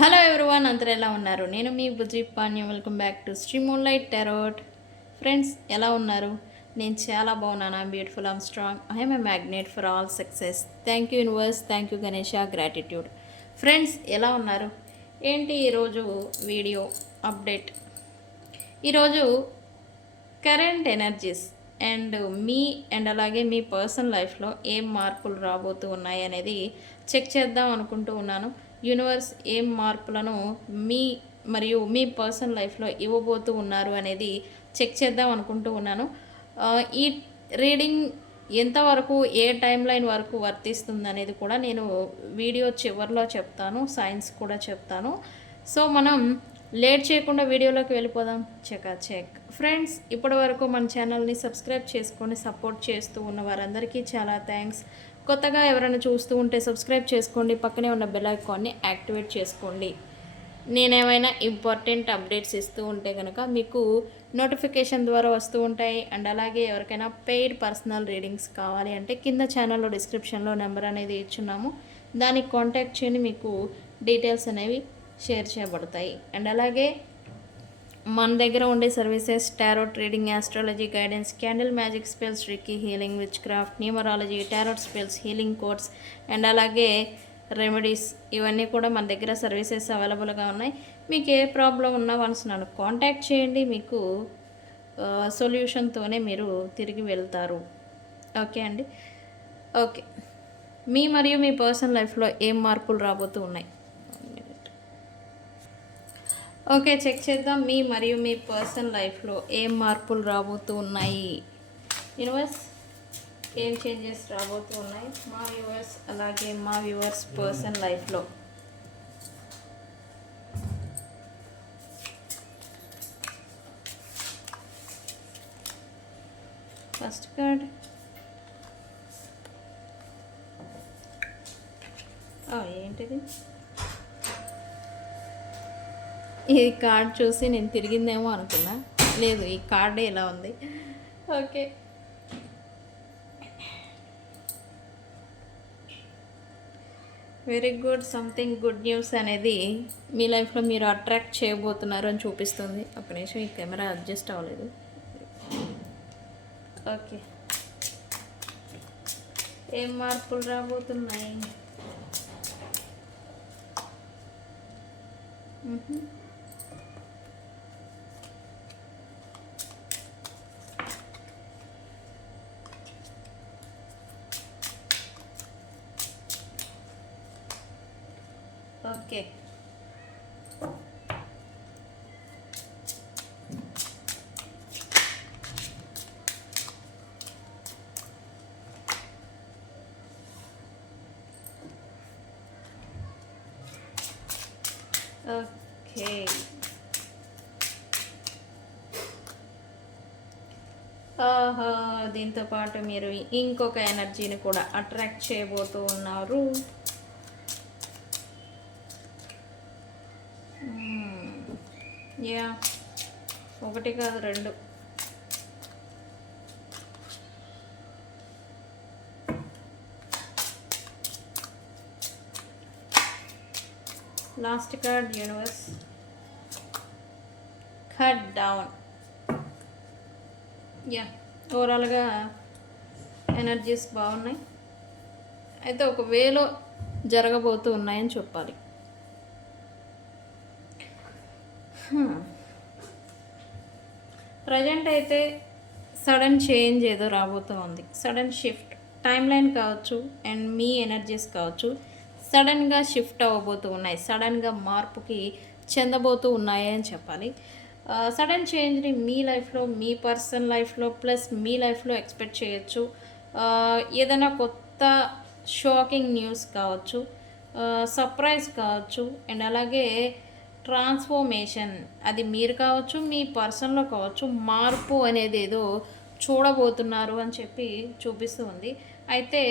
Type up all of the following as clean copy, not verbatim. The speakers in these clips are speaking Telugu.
హలో ఎవ్రీవన్, అందరూ ఎలా ఉన్నారు? నేను మీ Bujji Panyam. Welcome back to Sri moonlight tarot. Friends, ఎలా ఉన్నారు? నేను చాలా బాగున్నాను. I'm beautiful, I'm strong, I'm a magnet for all success. Thank you universe, thank you Ganesha, gratitude. Friends, ఎలా ఉన్నారు? ఏంటి ఈరోజు వీడియో అప్డేట్? ఈరోజు కరెంట్ ఎనర్జీస్ అండ్ మీ అండ్ అలాగే మీ పర్సనల్ లైఫ్లో ఏం మార్పులు రాబోతూ ఉన్నాయి అనేది చెక్ చేద్దాం అనుకుంటూ ఉన్నాను. యూనివర్స్ ఏం మార్పులను మీ మరియు మీ పర్సనల్ లైఫ్లో ఇవ్వబోతూ ఉన్నారు అనేది చెక్ చేద్దాం అనుకుంటూ ఉన్నాను. ఈ రీడింగ్ ఎంతవరకు ఏ టైం లైన్ వరకు వర్తిస్తుంది అనేది కూడా నేను వీడియో చివరిలో చెప్తాను, సైన్స్ కూడా చెప్తాను. సో మనం లేట్ చేయకుండా వీడియోలోకి వెళ్ళిపోదాం. చెక్ ఫ్రెండ్స్, ఇప్పటి వరకు మన ఛానల్ని సబ్స్క్రైబ్ చేసుకొని సపోర్ట్ చేస్తూ ఉన్న వారందరికీ చాలా థ్యాంక్స్. కొత్తగా ఎవరైనా చూస్తూ ఉంటే సబ్స్క్రైబ్ చేసుకోండి, పక్కనే ఉన్న బెల్ ఐకాన్ని యాక్టివేట్ చేసుకోండి. నేనేమైనా ఇంపార్టెంట్ అప్డేట్స్ ఇస్తూ ఉంటే కనుక మీకు నోటిఫికేషన్ ద్వారా వస్తూ ఉంటాయి. అండ్ అలాగే ఎవరికైనా పెయిడ్ పర్సనల్ రీడింగ్స్ కావాలి అంటే కింద ఛానల్లో డిస్క్రిప్షన్లో నెంబర్ అనేది ఇచ్చున్నాము, దానికి కాంటాక్ట్ చేయండి, మీకు డీటెయిల్స్ అనేవి షేర్ చేయబడతాయి. అండ్ అలాగే మన దగ్గర ఉండే services tarot reading, astrology guidance, candle magic spells, reiki healing, witch craft, numerology, tarot spells, healing codes and అలాగే రెమెడీస్, ఇవన్నీ కూడా మన దగ్గర సర్వీసెస్ అవైలబుల్గా ఉన్నాయి. మీకు ఏ ప్రాబ్లం ఉన్నా వన్స్ నన్ను కాంటాక్ట్ చేయండి, మీకు సొల్యూషన్తోనే మీరు తిరిగి వెళ్తారు. ఓకే అండి. ఓకే, మీ మరియు మీ పర్సనల్ లైఫ్లో ఏం మార్పులు రాబోతూ ఉన్నాయి? ఓకే, చెక్ చేద్దాం. మీ మరియు మీ పర్సనల్ లైఫ్లో ఏం మార్పులు రాబోతూ ఉన్నాయి? యూనివర్స్ ఏం చేంజెస్ రాబోతూ ఉన్నాయి మా వ్యూవర్స్ అలాగే మా వ్యూవర్స్ పర్సనల్ లైఫ్లో? ఫస్ట్ కార్డ్, ఏంటిది? ఈ కార్డ్ చూసి నేను తిరిగిందేమో అనుకున్నా, లేదు, ఈ కార్డే ఇలా ఉంది. Okay, very good. Something good news అనేది మీ లైఫ్లో మీరు అట్రాక్ట్ చేయబోతున్నారు అని చూపిస్తుంది. ఒక నిమిషం, ఈ కెమెరా అడ్జస్ట్ అవ్వలేదు. ఓకే, ఏం మార్పులు రాబోతున్నాయి? ఓకే, ఓకే, దీంతో పాటు మీరు ఇంకొక ఎనర్జీని కూడా అట్రాక్ట్ చేయబోతూ ఉన్నారు. యా, ఒకటి కాదు, రెండు. Last card, universe cut down. Yeah, ఓవరాల్గా ఎనర్జీస్ బాగున్నాయి. అయితే ఒక వేలో జరగబోతూ ఉన్నాయని చెప్పాలి. ప్రజెంట్ అయితే సడన్ చేంజ్ ఏదో రాబోతూ ఉంది. సడన్ షిఫ్ట్, టైం లైన్ కావచ్చు అండ్ మీ ఎనర్జీస్ కావచ్చు, సడన్గా షిఫ్ట్ అవ్వబోతూ ఉన్నాయి, సడన్గా మార్పుకి చెందబోతూ ఉన్నాయి అని చెప్పాలి. సడన్ చేంజ్ని మీ లైఫ్లో, మీ పర్సనల్ లైఫ్లో ప్లస్ మీ లైఫ్లో ఎక్స్పెక్ట్ చేయొచ్చు. ఏదైనా కొత్త షాకింగ్ న్యూస్ కావచ్చు, సర్ప్రైజ్ కావచ్చు అండ్ అలాగే ట్రాన్స్ఫర్మేషన్, అది మీరు కావచ్చు మీ పర్సన్లో కావచ్చు, మార్పు అనేది ఏదో చూడబోతున్నారు అని చెప్పి చూపిస్తూ ఉంది. అయితే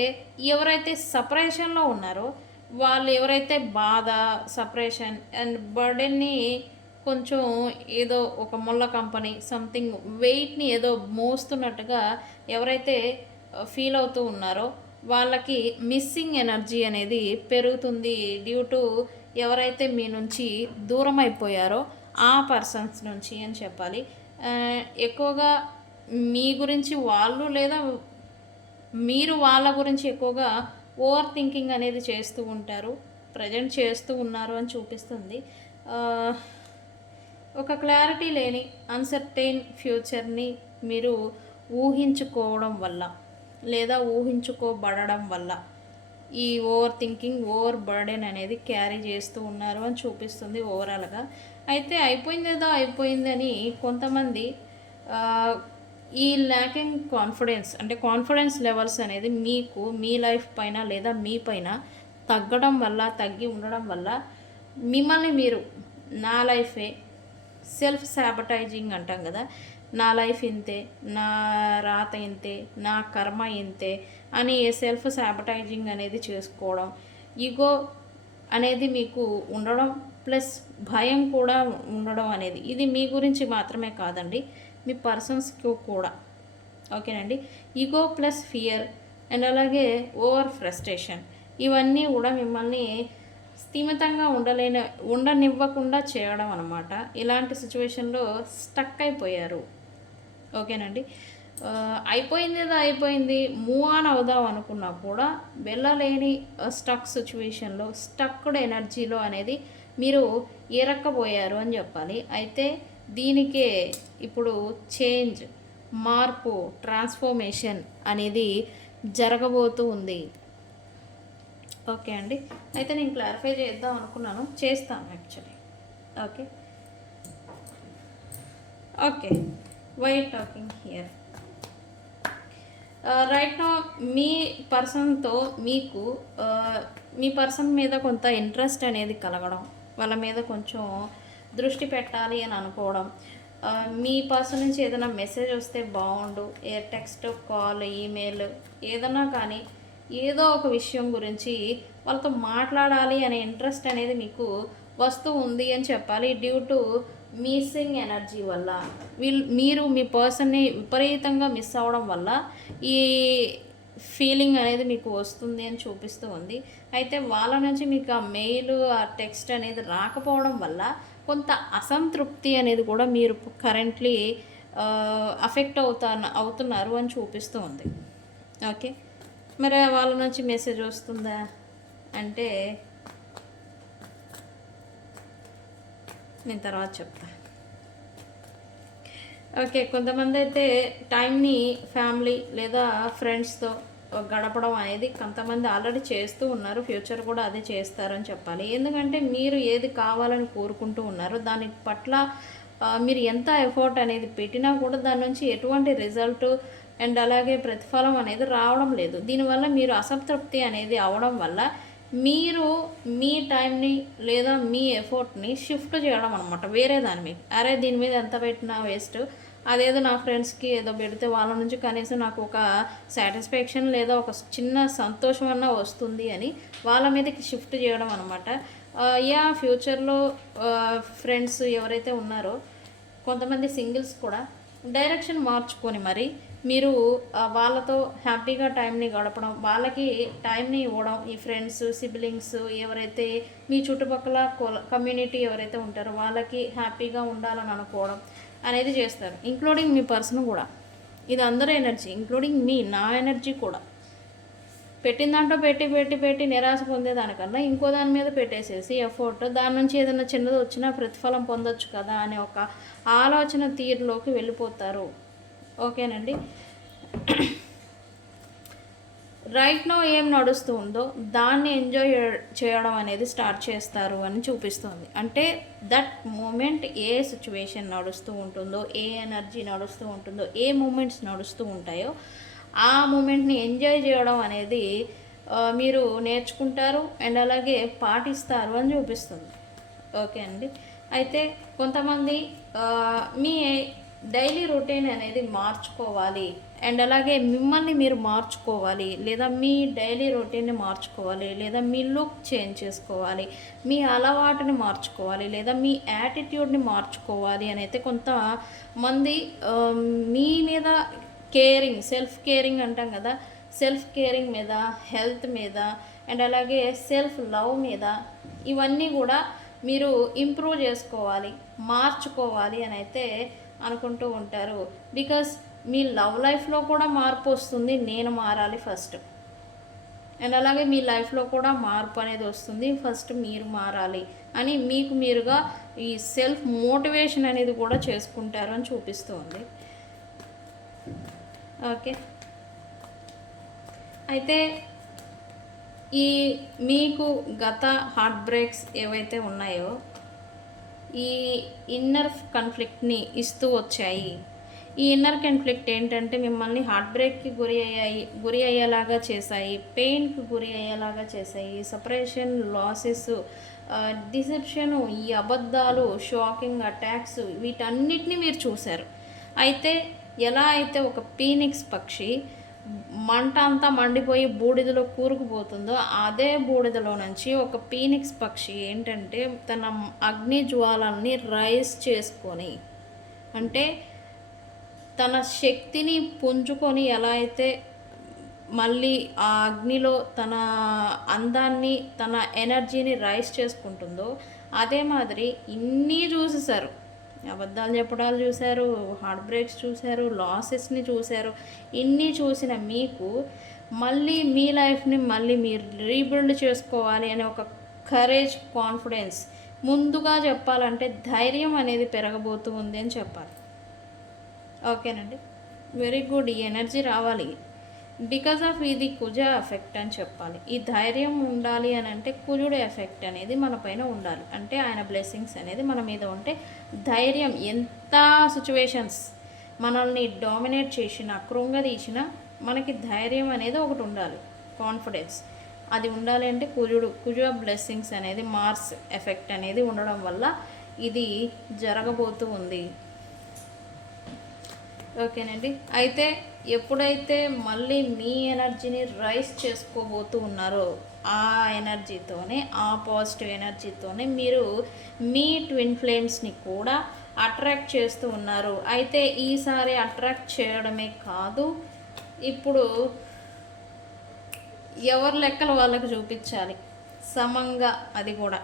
ఎవరైతే సపరేషన్లో ఉన్నారో వాళ్ళు, ఎవరైతే బాధ, సపరేషన్ అండ్ బర్డెన్ని కొంచెం ఏదో ఒక ముళ్ళ కంపెనీ సంథింగ్ వెయిట్ని ఏదో మోస్తున్నట్టుగా ఎవరైతే ఫీల్ అవుతూ ఉన్నారో వాళ్ళకి మిస్సింగ్ ఎనర్జీ అనేది పెరుగుతుంది డ్యూ టు ఎవరైతే మీ నుంచి దూరం అయిపోయారో ఆ పర్సన్స్ నుంచి అని చెప్పాలి. ఎక్కువగా మీ గురించి వాళ్ళు లేదా మీరు వాళ్ళ గురించి ఎక్కువగా ఓవర్ థింకింగ్ అనేది చేస్తూ ఉంటారు. ప్రజెంట్ చేస్తూ ఉన్నారు అని చూపిస్తుంది. ఒక క్లారిటీ లేని అన్సర్టైన్ ఫ్యూచర్ని మీరు ఊహించుకోవడం వల్ల లేదా ఊహించుకోబడడం వల్ల ఈ ఓవర్ థింకింగ్, ఓవర్ బర్డెన్ అనేది క్యారీ చేస్తూ ఉన్నారు అని చూపిస్తుంది ఓవరాల్గా. అయితే అయిపోయిందేదో అయిపోయిందని కొంతమంది ఈ ల్యాకింగ్ కాన్ఫిడెన్స్ అంటే కాన్ఫిడెన్స్ లెవెల్స్ అనేది మీకు మీ లైఫ్ పైన లేదా మీ పైన తగ్గి ఉండడం వల్ల మిమ్మల్ని మీరు నా లైఫే సెల్ఫ్ సాబటైజింగ్ అంటాం కదా, నా లైఫ్ ఇంతే, నా రాత ఇంతే, నా కర్మ ఇంతే అని సెల్ఫ్ సాబటైజింగ్ అనేది చేసుకోవడం, ఈగో అనేది మీకు ఉండడం, ప్లస్ భయం కూడా ఉండడం అనేది ఇది మీ గురించి మాత్రమే కాదండి, మీ పర్సన్స్కి కూడా. ఓకేనండి. ఈగో ప్లస్ ఫియర్ అండ్ అలాగే ఓవర్ ఫ్రస్ట్రేషన్ ఇవన్నీ కూడా మిమ్మల్ని స్థిమితంగా ఉండనివ్వకుండా చేయడం అనమాట. ఇలాంటి సిచ్యువేషన్లో స్టక్ అయిపోయారు. ఓకేనండి. అయిపోయిందేదో అయిపోయింది, మూవ్ ఆన్ అవుదాం అనుకున్నా కూడా వెళ్ళలేని స్టక్ సిచ్యువేషన్లో, స్టక్డ్ ఎనర్జీలో అనేది మీరు ఇరక్కబోయారు అని చెప్పాలి. అయితే దీనికే ఇప్పుడు చేంజ్, మార్పు, ట్రాన్స్ఫర్మేషన్ అనేది జరగబోతూ ఉంది. ఓకే అండి. అయితే నేను క్లారిఫై చేద్దాం అనుకున్నాను, చేస్తాను actually. Okay okay why talking here right no మీ పర్సన్తో మీకు మీ పర్సన్ మీద కొంత ఇంట్రెస్ట్ అనేది కలగడం, వాళ్ళ మీద కొంచెం దృష్టి పెట్టాలి అని అనుకోవడం, మీ పర్సన్ నుంచి ఏదైనా మెసేజ్ వస్తే బాగుండు, టెక్స్ట్, కాల్, ఈమెయిల్ ఏదైనా కానీ ఏదో ఒక విషయం గురించి వాళ్ళతో మాట్లాడాలి అనే ఇంట్రెస్ట్ అనేది మీకు వస్తూ ఉంది అని చెప్పాలి. డ్యూ టు మిస్సింగ్ ఎనర్జీ వల్ల మీరు మీ పర్సన్ని విపరీతంగా మిస్ అవ్వడం వల్ల ఈ ఫీలింగ్ అనేది మీకు వస్తుంది అని చూపిస్తూ ఉంది. అయితే వాళ్ళ నుంచి మీకు ఆ మెయిల్, ఆ టెక్స్ట్ అనేది రాకపోవడం వల్ల కొంత అసంతృప్తి అనేది కూడా మీరు కరెంట్లీ అఫెక్ట్ అవుతున్నారు అని చూపిస్తూ ఉంది. ఓకే, మరి వాళ్ళ నుంచి మెసేజ్ వస్తుందా అంటే నేను తర్వాత చెప్తా. ఓకే, కొంతమంది అయితే టైంని ఫ్యామిలీ లేదా ఫ్రెండ్స్తో గడపడం అనేది కొంతమంది ఆల్రెడీ చేస్తూ ఉన్నారు, ఫ్యూచర్ కూడా అదే చేస్తారని చెప్పాలి. ఎందుకంటే మీరు ఏది కావాలని కోరుకుంటూ ఉన్నారో దాని పట్ల మీరు ఎంత ఎఫర్ట్ అనేది పెట్టినా కూడా దాని నుంచి ఎటువంటి రిజల్ట్ అండ్ అలాగే ప్రతిఫలం అనేది రావడం లేదు. దీనివల్ల మీరు అసంతృప్తి అనేది అవడం వల్ల మీరు మీ టైంని లేదా మీ ఎఫర్ట్ని షిఫ్ట్ చేయడం అనమాట వేరే దాని మీద. అరే దీని మీద ఎంత పెట్టినా వేస్ట్, అదేదో నా ఫ్రెండ్స్కి ఏదో పెడితే వాళ్ళ నుంచి కనీసం నాకు ఒక సాటిస్ఫాక్షన్ లేదా ఒక చిన్న సంతోషం అన్నా వస్తుంది అని వాళ్ళ మీదకి షిఫ్ట్ చేయడం అనమాట. ఫ్యూచర్లో ఫ్రెండ్స్ ఎవరైతే ఉన్నారో కొంతమంది సింగిల్స్ కూడా డైరెక్షన్ మార్చుకొని మరి మీరు వాళ్ళతో హ్యాపీగా టైంని గడపడం, వాళ్ళకి టైంని ఇవ్వడం, ఈ ఫ్రెండ్స్, సిబ్లింగ్స్ ఎవరైతే మీ చుట్టుపక్కల కమ్యూనిటీ ఎవరైతే ఉంటారో వాళ్ళకి హ్యాపీగా ఉండాలని అనుకోవడం అనేది చేస్తారు, ఇంక్లూడింగ్ మీ పర్సన్ కూడా. ఇది అందరూ ఎనర్జీ, ఇంక్లూడింగ్ నా ఎనర్జీ కూడా. పెట్టిన దాంట్లో పెట్టి నిరాశ పొందేదానికన్నా ఇంకో దాని మీద పెట్టేసేసి ఎఫర్ట్, దాని నుంచి ఏదైనా చిన్నది వచ్చినా ప్రతిఫలం పొందొచ్చు కదా అనే ఒక ఆలోచన తీరులోకి వెళ్ళిపోతారు. ఓకేనండి. రైట్ నో ఏం నడుస్తూ ఉందో దాన్ని ఎంజాయ్ చేయడం అనేది స్టార్ట్ చేస్తారు అని చూపిస్తుంది. అంటే దట్ మూమెంట్ ఏ సిచ్యువేషన్ నడుస్తూ ఉంటుందో, ఏ ఎనర్జీ నడుస్తూ ఉంటుందో, ఏ మూమెంట్స్ నడుస్తూ ఉంటాయో ఆ మూమెంట్ని ఎంజాయ్ చేయడం అనేది మీరు నేర్చుకుంటారు అండ్ అలాగే పాటిస్తారు అని చూపిస్తుంది. ఓకే అండి. అయితే కొంతమంది మీ డైలీ రొటీన్ అనేది మార్చుకోవాలి అండ్ అలాగే మిమ్మల్ని మీరు మార్చుకోవాలి, లేదా మీ డైలీ రొటీన్ని మార్చుకోవాలి, లేదా మీ లుక్ చేంజ్ చేసుకోవాలి, మీ అలవాటుని మార్చుకోవాలి, లేదా మీ యాటిట్యూడ్ని మార్చుకోవాలి అని అయితే కొంతమంది మీ మీద కేరింగ్, సెల్ఫ్ కేరింగ్ అంటాం కదా, సెల్ఫ్ కేరింగ్ మీద, హెల్త్ మీద అండ్ అలాగే సెల్ఫ్ లవ్ మీద, ఇవన్నీ కూడా మీరు ఇంప్రూవ్ చేసుకోవాలి, మార్చుకోవాలి అని అయితే అనుకుంటూ ఉంటారు. బికాస్ మీ లవ్ లైఫ్లో కూడా మార్పు వస్తుంది, నేను మారాలి ఫస్ట్. అండ్ అలాగే మీ లైఫ్లో కూడా మార్పు అనేది వస్తుంది, ఫస్ట్ మీరు మారాలి అని మీకు మీరుగా ఈ సెల్ఫ్ మోటివేషన్ అనేది కూడా చేసుకుంటారు అని చూపిస్తుంది. ఓకే, అయితే ఈ మీకు గత హార్ట్ బ్రేక్స్ ఏవైతే ఉన్నాయో ఈ ఇన్నర్ కాన్ఫ్లిక్ట్ని ఇస్తూ వచ్చాయి. ఈ ఇన్నర్ కాన్ఫ్లిక్ట్ ఏంటంటే మిమ్మల్ని హార్ట్ బ్రేక్కి గురి అయ్యేలాగా చేశాయి, పెయిన్కి గురి అయ్యేలాగా చేశాయి, సపరేషన్, లాసెస్, డిసెప్షను, ఈ అబద్ధాలు, షాకింగ్ అటాక్స్, వీటన్నిటిని మీరు చూశారు. అయితే ఎలా అయితే ఒక పీనిక్స్ పక్షి మంట అంతా మండిపోయి బూడిదలో కూరుకుపోతుందో, అదే బూడిదలో నుంచి ఒక పీనిక్స్ పక్షి ఏంటంటే తన అగ్ని జ్వాలల్ని రైజ్ చేసుకొని, అంటే తన శక్తిని పుంజుకొని ఎలా అయితే మళ్ళీ ఆ అగ్నిలో తన అందాన్ని, తన ఎనర్జీని రైజ్ చేసుకుంటుందో, అదే మాదిరి ఇన్నీ చూసేశారు. అబద్ధాలు చెప్పడాలు చూశారు, హార్ట్ బ్రేక్స్ చూశారు, లాసెస్ని చూశారు. ఇన్ని చూసిన మీకు మళ్ళీ మీ లైఫ్ని మళ్ళీ మీరు రీబిల్డ్ చేసుకోవాలి అనే ఒక కరేజ్, కాన్ఫిడెన్స్, ముందుగా చెప్పాలంటే ధైర్యం అనేది పెరగబోతూ ఉంది అని చెప్పాలి. ఓకేనండి, వెరీ గుడ్. ఈ ఎనర్జీ రావాలి బికాజ్ ఆఫ్ ఇది కుజ ఎఫెక్ట్ అని చెప్పాలి. ఈ ధైర్యం ఉండాలి అని అంటే కుజుడు ఎఫెక్ట్ అనేది మన పైన ఉండాలి, అంటే ఆయన బ్లెస్సింగ్స్ అనేది మన మీద ఉంటే ధైర్యం, ఎంత సిచ్యువేషన్స్ మనల్ని డామినేట్ చేసినా, కృంగదీసినా మనకి ధైర్యం అనేది ఒకటి ఉండాలి, కాన్ఫిడెన్స్. అది ఉండాలి అంటే కుజ బ్లెస్సింగ్స్ అనేది, మార్స్ ఎఫెక్ట్ అనేది ఉండడం వల్ల ఇది జరగబోతూ ఉంది. ఓకేనండి, అయితే ఎప్పుడైతే మళ్ళీ మీ ఎనర్జీని రైజ్ చేసుకోబోతూ ఉన్నారో ఆ ఎనర్జీతోనే, ఆ పాజిటివ్ ఎనర్జీతోనే మీరు మీ ట్విన్ ఫ్లేమ్స్ని కూడా అట్రాక్ట్ చేస్తూ ఉన్నారు. అయితే ఈసారి అట్రాక్ట్ చేయడమే కాదు, ఇప్పుడు ఎవరి లెక్కలు వాళ్ళకి చూపించాలి సమంగా. అది కూడా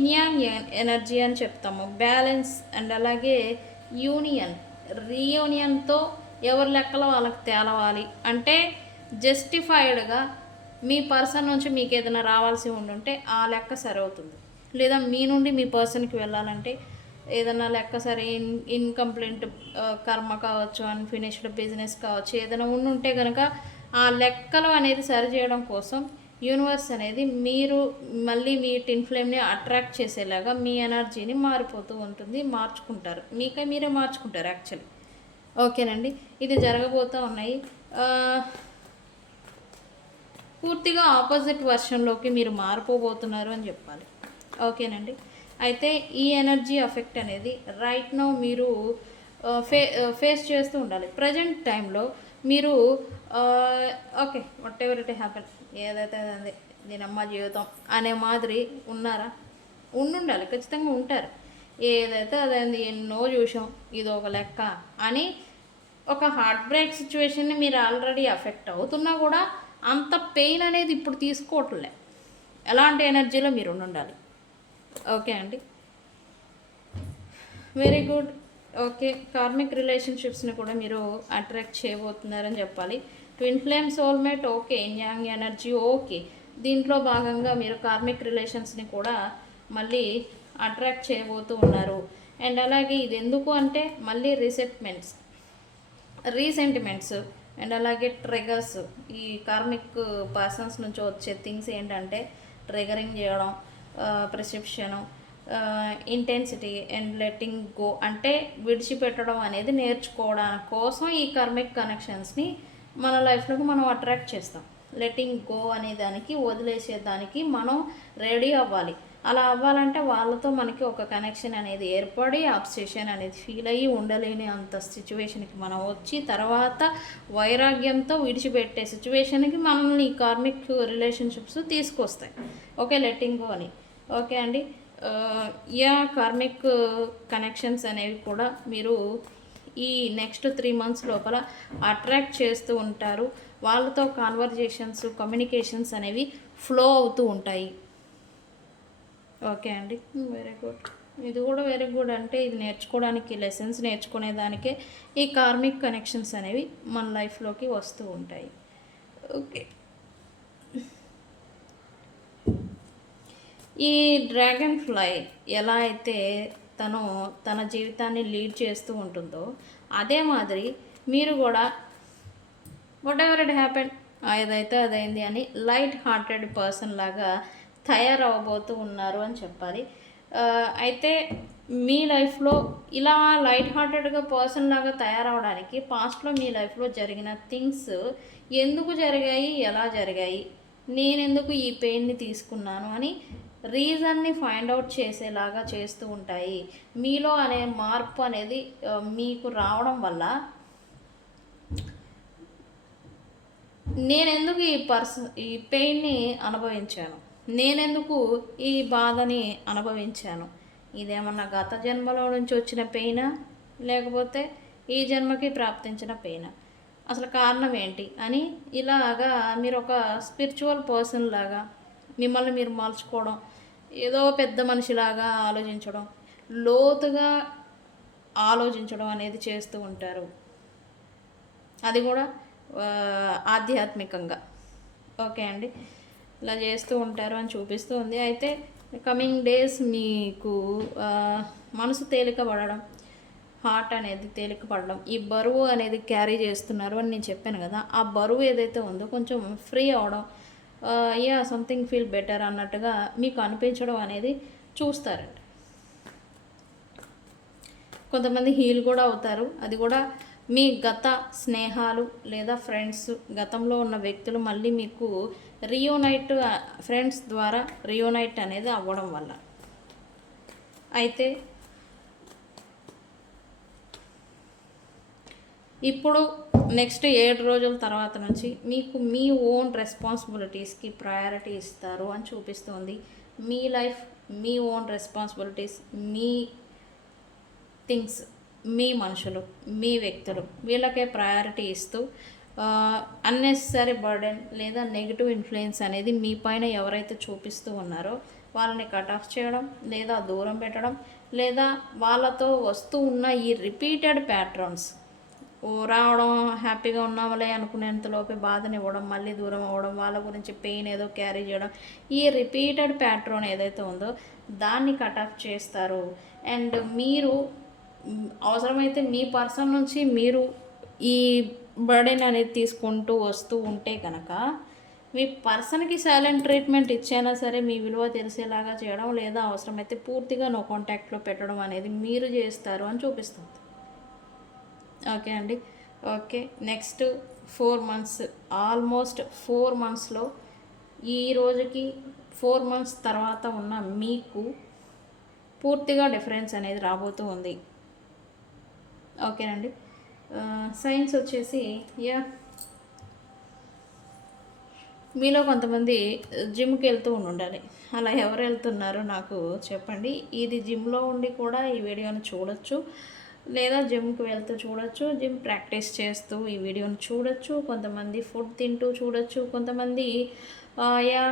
ఇన్యాంగ్ ఎనర్జీ అని చెప్తాము, బ్యాలెన్స్. అండ్ అలాగే రీయూనియన్తో ఎవరి లెక్కలో వాళ్ళకి తేలవాలి. అంటే జస్టిఫైడ్గా మీ పర్సన్ నుంచి మీకు ఏదైనా రావాల్సి ఉండుంటే ఆ లెక్క సరవుతుంది, లేదా మీ నుండి మీ పర్సన్కి వెళ్ళాలంటే ఏదైనా లెక్క సరే, ఇన్కంప్లీట్ కర్మ కావచ్చు, అన్ఫినిష్డ్ బిజినెస్ కావచ్చు, ఏదైనా ఉండుంటే కనుక ఆ లెక్కలు అనేది సరిచేయడం కోసం యూనివర్స్ అనేది మీరు మళ్ళీ మీ ట్విన్ ఫ్లేమ్ని అట్రాక్ట్ చేసేలాగా మీ ఎనర్జీని మారిపోతూ ఉంటుంది, మార్చుకుంటారు, మీరే మార్చుకుంటారు యాక్చువల్లీ. ఓకేనండి, ఇది జరగబోతూ ఉన్నాయి. పూర్తిగా ఆపోజిట్ వర్షన్లోకి మీరు మారిపోబోతున్నారు అని చెప్పాలి. ఓకేనండి, అయితే ఈ ఎనర్జీ ఎఫెక్ట్ అనేది రైట్ నౌ మీరు ఫేస్ చేస్తూ ఉండాలి. ప్రజెంట్ టైంలో మీరు okay, what ever it happen, ఏదైతే అదే దీనమ్మ జీవితం అనే మాదిరి ఉన్నారా? ఉండాలి, ఖచ్చితంగా ఉంటారు. ఏదైతే అదేంది, ఎన్నో చూసాం, ఇది ఒక లెక్క అని ఒక హార్ట్ బ్రేక్ సిచ్యువేషన్ని మీరు ఆల్రెడీ ఎఫెక్ట్ అవుతున్నా కూడా అంత పెయిన్ అనేది ఇప్పుడు తీసుకోవట్లే. ఎలాంటి ఎనర్జీలో మీరు ఉండాలి. ఓకే అండి, వెరీ గుడ్. ఓకే, కార్మిక్ రిలేషన్షిప్స్ని కూడా మీరు అట్రాక్ట్ చేయబోతున్నారని చెప్పాలి. Twin flame, soulmate okay, yang energy okay. దీంట్లో భాగంగా మీరు కార్మిక్ రిలేషన్స్ని కూడా మళ్ళీ అట్రాక్ట్ చేయబోతూ ఉన్నారు. అండ్ అలాగే ఇది ఎందుకు అంటే మళ్ళీ రీసెంటిమెంట్స్ అండ్ అలాగే ట్రిగర్స్, ఈ కార్మిక్ పర్సన్స్ నుంచి వచ్చే థింగ్స్ ఏంటంటే ట్రిగరింగ్ చేయడం, ప్రిసెప్షను, ఇంటెన్సిటీ అండ్ లెట్టింగ్ గో, అంటే విడిచిపెట్టడం అనేది నేర్చుకోవడం కోసం ఈ కార్మిక్ కనెక్షన్స్ని మన లైఫ్లోకి మనం అట్రాక్ట్ చేస్తాం. లెట్టింగ్ గో అనే దానికి, వదిలేసేదానికి మనం రెడీ అవ్వాలి. అలా అవ్వాలంటే వాళ్ళతో మనకి ఒక కనెక్షన్ అనేది ఏర్పడి, అబ్సెషన్ అనేది ఫీల్ అయ్యి ఉండలేని అంత సిచ్యువేషన్కి మనం వచ్చి తర్వాత వైరాగ్యంతో విడిచిపెట్టే సిచ్యువేషన్కి మనల్ని ఈ కార్మిక్ రిలేషన్షిప్స్ తీసుకొస్తాయి. ఓకే, లెట్టింగ్ గో అని. ఓకే అండి, కార్మిక్ కనెక్షన్స్ అనేవి కూడా మీరు ఈ నెక్స్ట్ 3 months లోపల అట్రాక్ట్ చేస్తూ ఉంటారు. వాళ్ళతో కాన్వర్జేషన్స్, కమ్యూనికేషన్స్ అనేవి ఫ్లో అవుతూ ఉంటాయి. ఓకే అండి, వెరీ గుడ్. ఇది కూడా వెరీ గుడ్. అంటే ఇది నేర్చుకోవడానికి, లెసన్స్ నేర్చుకునేదానికే ఈ కార్మిక్ కనెక్షన్స్ అనేవి మన లైఫ్లోకి వస్తూ ఉంటాయి. ఓకే, ఈ డ్రాగన్ ఫ్లై ఎలా అయితే తన జీవితాన్ని లీడ్ చేస్తూ ఉంటుందో, అదే మాదిరి మీరు కూడా వాట్ ఎవర్ ఇట్ హ్యాపెన్, ఏదైతే అదైంది అని లైట్ హార్టెడ్ పర్సన్ లాగా తయారవ్వబోతూ ఉన్నారు అని చెప్పాలి. అయితే మీ లైఫ్లో ఇలా లైట్ హార్టెడ్గా పర్సన్ లాగా తయారవడానికి పాస్ట్లో మీ లైఫ్లో జరిగిన థింగ్స్ ఎందుకు జరిగాయి, ఎలా జరిగాయి, నేనెందుకు ఈ పెయిన్ని తీసుకున్నాను అని రీజన్ని ఫైండ్ అవుట్ చేసేలాగా చేస్తూ ఉంటాయి. మీలో అనే మార్పు అనేది మీకు రావడం వల్ల నేనెందుకు ఈ పెయిన్ని అనుభవించాను, నేనెందుకు ఈ బాధని అనుభవించాను, ఇదేమన్నా గత జన్మలో నుంచి వచ్చిన పెయినా, లేకపోతే ఈ జన్మకి ప్రాప్తించిన పెయినా, అసలు కారణం ఏంటి అని ఇలాగా మీరు ఒక స్పిరిచువల్ పర్సన్ లాగా మిమ్మల్ని మీరు మలుచుకోవడం, ఏదో పెద్ద మనిషిలాగా ఆలోచించడం, లోతుగా ఆలోచించడం అనేది చేస్తూ ఉంటారు. అది కూడా ఆధ్యాత్మికంగా. ఓకే అండి, ఇలా చేస్తూ ఉంటారు అని చూపిస్తూ ఉంది. అయితే కమింగ్ డేస్ మీకు మనసు తేలిక పడడం, హార్ట్ అనేది తేలిక పడడం, ఈ బరువు అనేది క్యారీ చేస్తున్నారు అని నేను చెప్పాను కదా, ఆ బరువు ఏదైతే ఉందో కొంచెం ఫ్రీ అవడం, సంథింగ్ ఫీల్ బెటర్ అన్నట్టుగా మీకు అనిపించడం అనేది చూస్తారండి. కొంతమంది హీల్ కూడా అవుతారు. అది కూడా మీ గత స్నేహాలు లేదా ఫ్రెండ్స్, గతంలో ఉన్న వ్యక్తులు మళ్ళీ మీకు రియూనైట్, ఫ్రెండ్స్ ద్వారా రియూనైట్ అనేది అవ్వడం వల్ల. అయితే ఇప్పుడు నెక్స్ట్ 7 రోజుల తర్వాత నుంచి మీకు మీ ఓన్ రెస్పాన్సిబిలిటీస్కి ప్రయారిటీ ఇస్తారు అని చూపిస్తుంది. మీ లైఫ్, మీ ఓన్ రెస్పాన్సిబిలిటీస్, మీ థింగ్స్, మీ మనుషులు, మీ వ్యక్తులు, వీళ్ళకే ప్రయారిటీ ఇస్తూ అన్నెసరీ బర్డెన్ లేదా నెగిటివ్ ఇన్ఫ్లుయెన్స్ అనేది మీ పైన ఎవరైతే చూపిస్తూ ఉన్నారో వాళ్ళని కట్ ఆఫ్ చేయడం, లేదా దూరం పెట్టడం, లేదా వాళ్ళతో వస్తూ ఉన్న ఈ రిపీటెడ్ ప్యాటర్న్స్ రావడం, హ్యాపీగా ఉన్నామలే అనుకునేంతలోపే బాధనివ్వడం, మళ్ళీ దూరం అవ్వడం, వాళ్ళ గురించి పెయిన్ ఏదో క్యారీ చేయడం, ఈ రిపీటెడ్ ప్యాటర్న్ ఏదైతే ఉందో దాన్ని కట్ ఆఫ్ చేస్తారు. అండ్ మీరు అవసరమైతే మీ పర్సన్ నుంచి మీరు ఈ బర్డెన్ అనేది తీసుకుంటూ వస్తూ ఉంటే కనుక మీ పర్సన్కి సైలెంట్ ట్రీట్మెంట్ ఇచ్చైనా సరే మీ విలువ తెలిసేలాగా చేయడం, లేదా అవసరమైతే పూర్తిగా నో కాంటాక్ట్లో పెట్టడం అనేది మీరు చేస్తారు అని చూపిస్తుంది. ఓకే అండి, ఓకే. నెక్స్ట్ 4 months, ఆల్మోస్ట్ 4 monthsలో ఈ రోజుకి 4 months తర్వాత ఉన్న మీకు పూర్తిగా డిఫరెన్స్ అనేది రాబోతూ ఉంది. ఓకేనండి. సైన్స్ వచ్చేసి మీలో కొంతమంది జిమ్కి వెళ్తూ ఉండాలి. అలా ఎవరు వెళ్తున్నారో నాకు చెప్పండి. ఇది జిమ్లో ఉండి కూడా ఈ వీడియోని చూడొచ్చు, లేదా జిమ్కి వెళ్తూ చూడొచ్చు, జిమ్ ప్రాక్టీస్ చేస్తూ ఈ వీడియోని చూడొచ్చు, కొంతమంది ఫుడ్ తింటూ చూడొచ్చు, కొంతమంది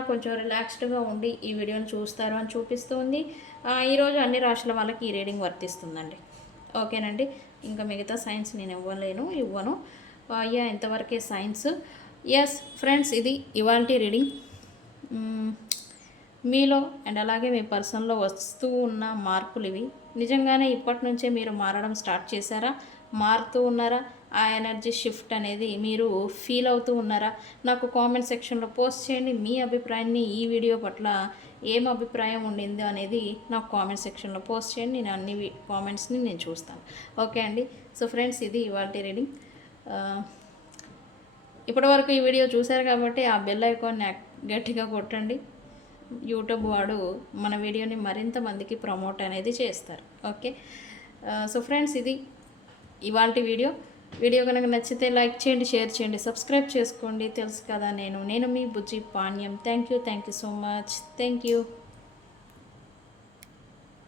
కొంచెం రిలాక్స్డ్గా ఉండి ఈ వీడియోని చూస్తారు అని చూపిస్తుంది. ఈరోజు అన్ని రాశుల వాళ్ళకి ఈ రీడింగ్ వర్తిస్తుందండి. ఓకేనండి, ఇంకా మిగతా సైన్స్ నేను ఇవ్వను. ఇంతవరకే సైన్స్. ఎస్ ఫ్రెండ్స్, ఇది ఇవాల్టి రీడింగ్. మీలో అండ్ అలాగే మీ పర్సన్లో వస్తూ ఉన్న మార్పులు ఇవి. నిజంగానే ఇప్పటి నుంచే మీరు మారడం స్టార్ట్ చేశారా, మారుతూ ఉన్నారా, ఆ ఎనర్జీ షిఫ్ట్ అనేది మీరు ఫీల్ అవుతూ ఉన్నారా? నాకు కామెంట్ సెక్షన్లో పోస్ట్ చేయండి. మీ అభిప్రాయాన్ని ఈ వీడియో పట్ల ఏం అభిప్రాయం ఉండిందో అనేది నాకు కామెంట్ సెక్షన్లో పోస్ట్ చేయండి. నేను అన్ని కామెంట్స్ని నేను చూస్తాను. ఓకే అండి. సో ఫ్రెండ్స్, ఇది ఇవాల్టి రీడింగ్. ఇప్పటివరకు ఈ వీడియో చూశారు కాబట్టి ఆ బెల్ ఐకాన్ని గట్టిగా కొట్టండి. యూట్యూబ్ వాడు మన వీడియోని మరింత మందికి ప్రమోట్ అనేది చేస్తారు. ఓకే. సో ఫ్రెండ్స్, ఇది ఇవాల్టి వీడియో కనుక నచ్చితే లైక్ చేయండి, షేర్ చేయండి, సబ్స్క్రైబ్ చేసుకోండి. తెలుసు కదా, నేను మీ Bujji Panyam. Thank you so much. Thank you.